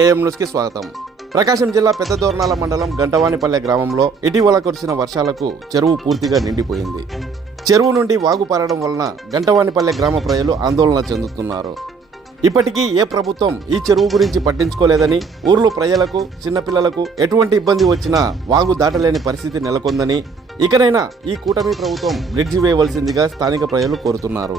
AM న్యూస్కి స్వాగతం. ప్రకాశం జిల్లా పెద్ద దోర్నాల మండలం గంటవానిపల్లె గ్రామంలో ఇటీవల కురిసిన వర్షాలకు చెరువు పూర్తిగా నిండిపోయింది. చెరువు నుండి వాగు పారడం వలన గంటవానిపల్లె గ్రామ ప్రజలు ఆందోళన చెందుతున్నారు. ఇప్పటికీ ఏ ప్రభుత్వం ఈ చెరువు గురించి పట్టించుకోలేదని ఊర్లో ప్రజలకు చిన్నపిల్లలకు ఎటువంటి ఇబ్బంది వచ్చినా వాగు దాటలేని పరిస్థితి నెలకొందని ఇకనైనా ఈ కూటమి ప్రభుత్వం బ్రిడ్జి వేయవలసిందిగా స్థానిక ప్రజలు కోరుతున్నారు.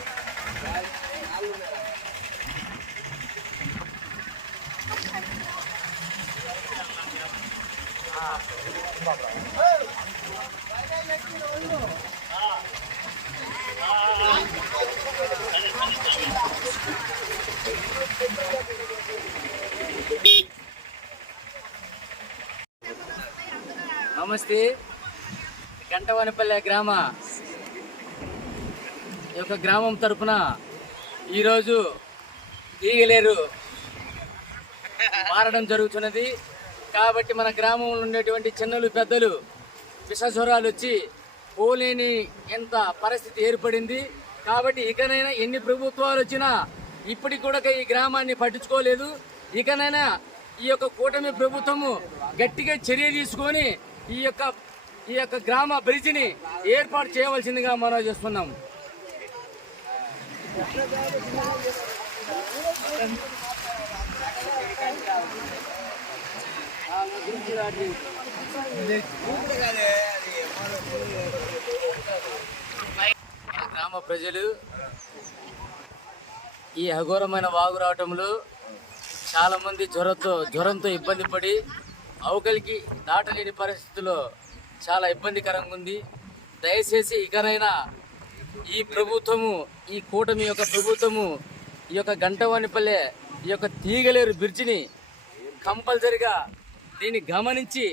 నమస్తే. గంటవనపల్లె గ్రామ. ఈ యొక్క గ్రామం తరపున ఈరోజు ఈగలేరు మారడం జరుగుతున్నది. కాబట్టి మన గ్రామంలో ఉండేటువంటి చిన్నలు పెద్దలు విషజ్వరాలు వచ్చి పోలేని ఎంత పరిస్థితి ఏర్పడింది. కాబట్టి ఇకనైనా ఎన్ని ప్రభుత్వాలు వచ్చినా ఇప్పటికి కూడా ఈ గ్రామాన్ని పట్టించుకోలేదు. ఇకనైనా ఈ యొక్క కూటమి ప్రభుత్వము గట్టిగా చర్య తీసుకొని ఈ యొక్క ఈ యొక్క గ్రామ బ్రిడ్జిని ఏర్పాటు చేయవలసిందిగా మనం చేస్తున్నాం. గ్రామ ప్రజలు ఈ అఘోరమైన వాగు రావటంలో చాలా మంది జ్వరంతో జ్వరంతో ఇబ్బంది పడి అవకలికి దాటలేని పరిస్థితుల్లో చాలా ఇబ్బందికరంగా ఉంది. దయచేసి ఇకనైనా ఈ ప్రభుత్వము ఈ కూటమి యొక్క ప్రభుత్వము ఈ యొక్క గంటవాణిపల్లె ఈ యొక్క తీగలేరు బ్రిడ్జిని కంపల్సరిగా దీన్ని గమనించి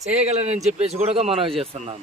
చేయగలనని చెప్పేసి కూడా మనం చేస్తున్నాం